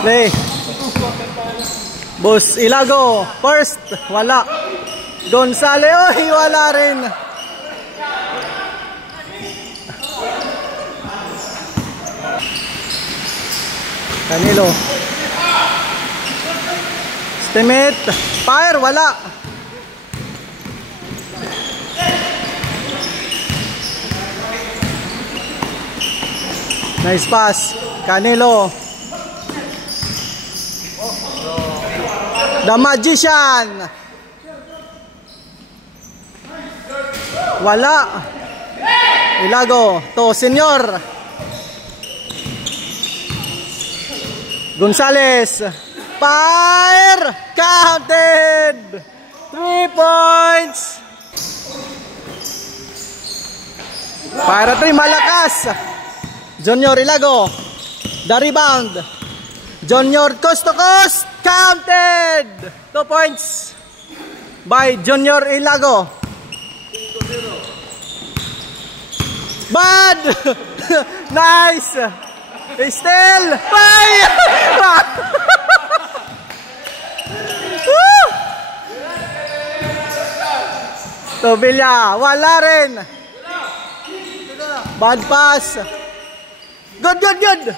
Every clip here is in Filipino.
Play. Boss Ilago, first, wala. Gonzales, oy, wala rin. Canelo. Estimate, fire, wala. Nice pass, Canelo. The Magician. Wala. Ilago to Senyor. Gonzales. Fire. Counted. 3 points. Para 3, malakas. Junior Ilago. The rebound. Junior coast to coast. Counted. 2 points by Junior Ilago. Bad. Nice. Still. Fire. Tobilla. Wala rin. Bad pass. Good, good, good.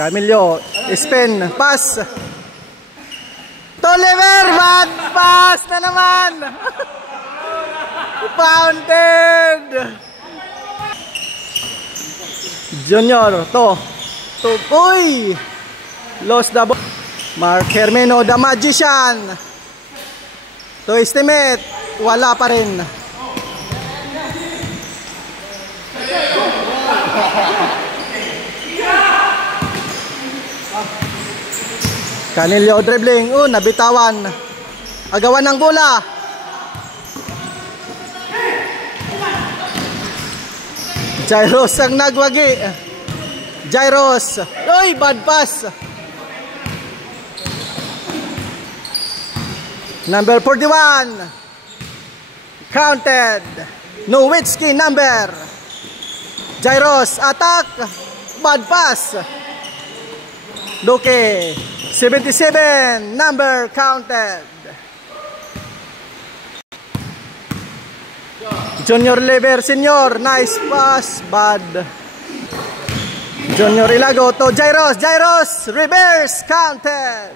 Camilo, spin, pass. Toliver, bad pass na naman. Pounded. Junior, to. Uy. Lost the ball. Mark Hermeno, the Magician. To estimate, wala pa rin. Canelo dribbling, nabitawan. Agawan ng bola. Jairos ang nagwagi. Jairos. Oy, bad pass. Number 41. Counted. Nowitzki number. Jairos, attack. Bad pass. Duque. 77, number counted. Junior Lever Senior, nice pass, bad. Junior Ilago to Jairos, Jairos, reverse, counted.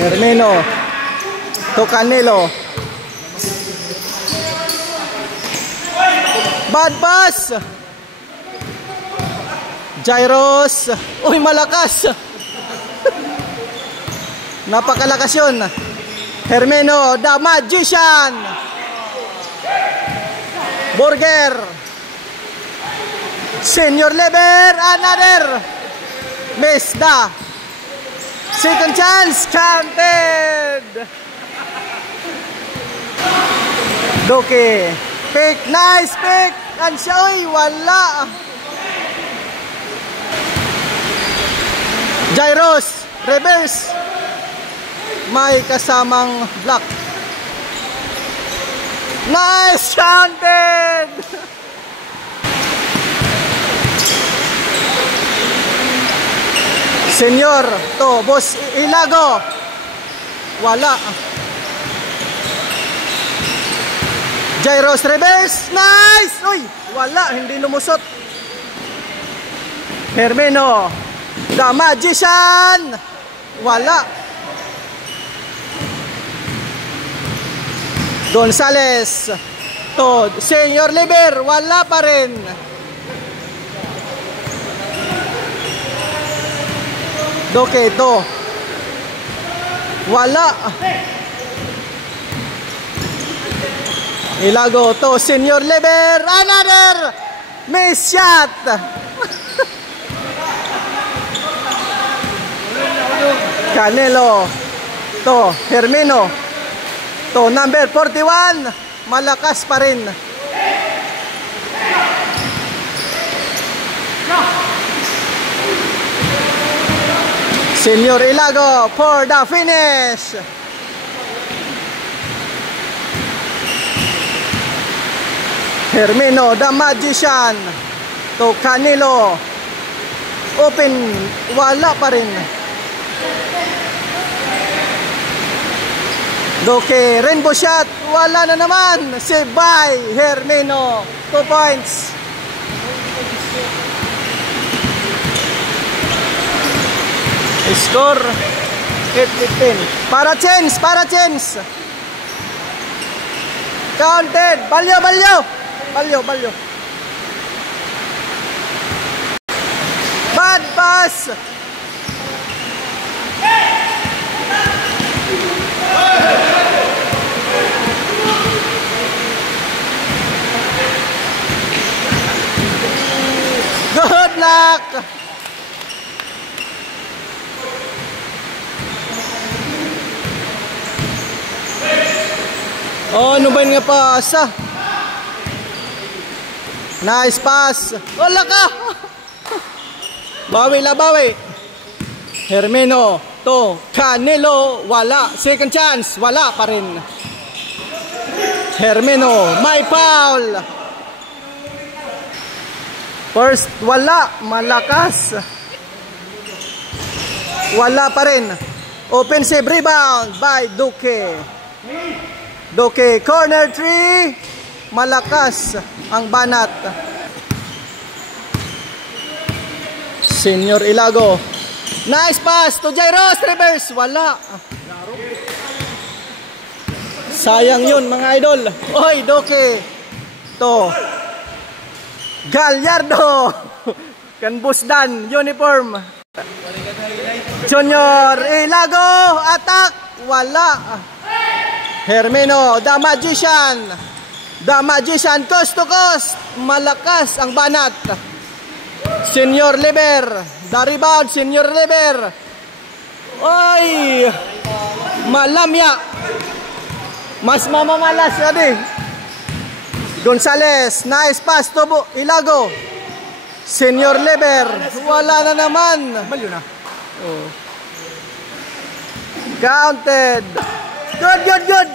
Hermeno to Canelo. Bad pass. Jairos. Uy, malakas. Napakalakas yun. Hermeno, the Magician. Burger. Senior Lever, another. Miss the second chance, counted. Duque. Pick, nice pick. Ansya, uy, wala. Jairos, reverse. May kasamang block. Nice, counted. Senior, to, Boss Ilago. Wala. Jairos reverse, nice! Uy, wala, hindi lumusot. Hermeno, the Magician. Wala. Gonzales to Senior Lever, wala pa rin. Duque to. Wala. Ilago to Senior Lever, another miss shot. Canelo to Hermeno to number 41, malakas pa rin. Senior Ilago for the finish. Hermino, the Magician. To Canelo. Open, wala pa rin. Doke, rainbow shot, wala na naman. Save by Hermino. 2 points. Score 8-15. Para chance, para chance. Counted. Balyo, balyo. Balyo, balyo. Bad pass. Good luck. Oh, ano ba yung nga pasa? Nice pass. Wala ka. Bawi la bawi. Hermino to Canelo. Wala. Second chance. Wala pa rin. Hermino. May foul. First. Wala. Malakas. Wala pa rin. Offensive rebound by Duque. Duque. Corner 3. Malakas ang banat. Senior Ilago. Nice pass to Jairos. Reverse. Wala. Sayang yun mga idol. Oy, Duque. To Gallardo. Kanbusdan. Uniform. Junior Ilago. Attack. Wala. Hermino. The Magician. The Magician. Coast to coast. Malakas ang banat. Senior Leber. The rebound. Senior Leber. Oy. Malamya. Mas mamamalas adi. Gonzales. Nice pass to Ilago. Senior Leber. Wala na naman. Malyo na. Oh. Counted. Good, good, good.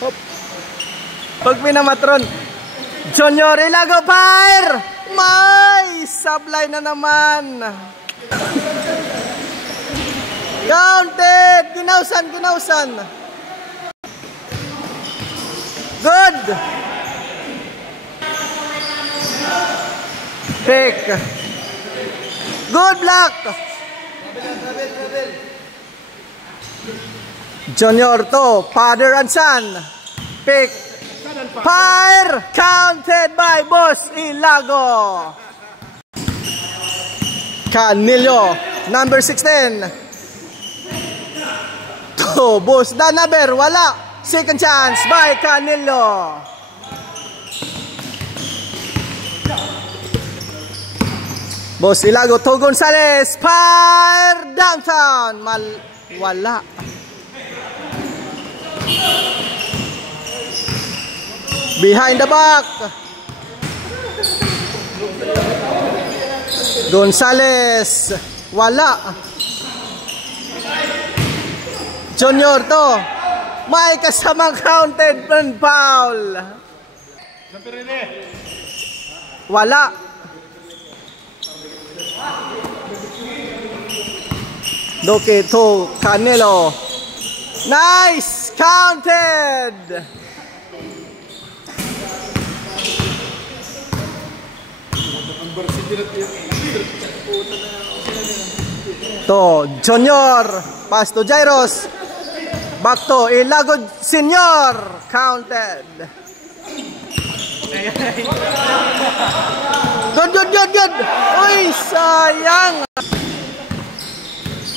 Hop. Pag minamatron. Junior Ilago fire. May sablay na naman. Counted. Ginausan, ginausan. Good. Pick. Good block. Junior to father and son. Pick. Fire. Counted by Boss Ilago. Canelo. Number 16. To Boss Danaber. Wala. Second chance by Canelo. Boss Ilago to Gonzales. Fire. Downtown. Wala. Behind the back. Gonzales. Wala. Junior to. May kasamang counted and foul. Wala. Duque to Canelo. Nice. Counted. To Junior. Pass to Jairos. Back to Ilago Senior. Counted. Good, good, good, good. Uy, sayang.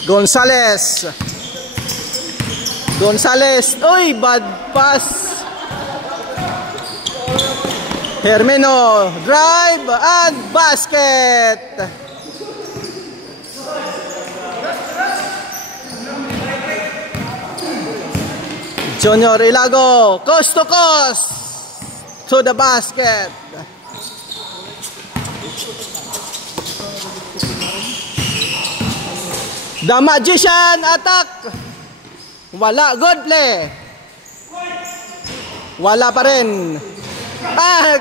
Gonzales. Gonzales. Uy, bad pass. Hermino. Drive and basket. Junior Ilago. Coast to coast. To the basket. The Magician attack. Wala. Good play. Wala pa rin.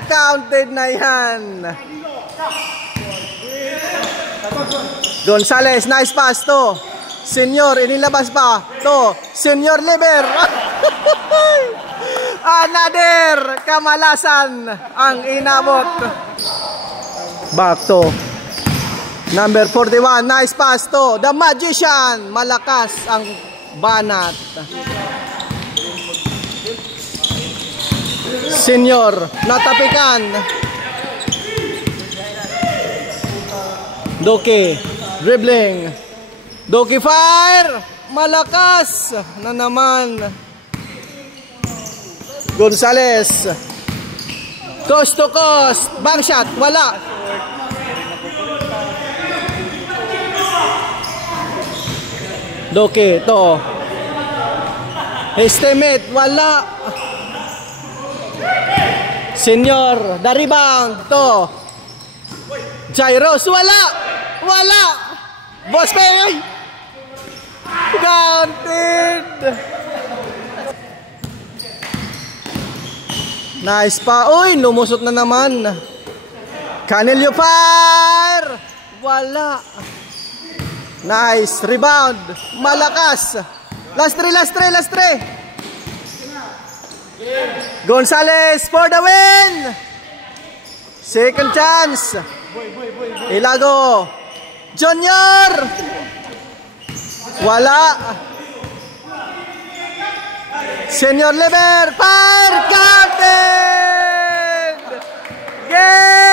Counted na yan. Gonzales, nice pass to. Senyor, inilabas pa. To, Senyor Leber. Another kamalasan ang inabot. Back to number 41, nice pass to the Magician. Malakas ang banat. Senyor, natapikan. Doki, dribbling. Doki fire. Malakas na naman. Gonzales. Coast to coast. Bang shot. Wala. Doki, to. Estimate. Wala. Senyor, the rebound. To. Jairos. Wala. Wala. Boss Pay. Counted. Nice pa. Uy, lumusot na naman. Canelio fire. Wala. Nice. Rebound. Malakas. Last 3. Gonzales for the win. Second chance. Ilago. Junior. Wala. Senyor Leber. Fire. Captain. Game.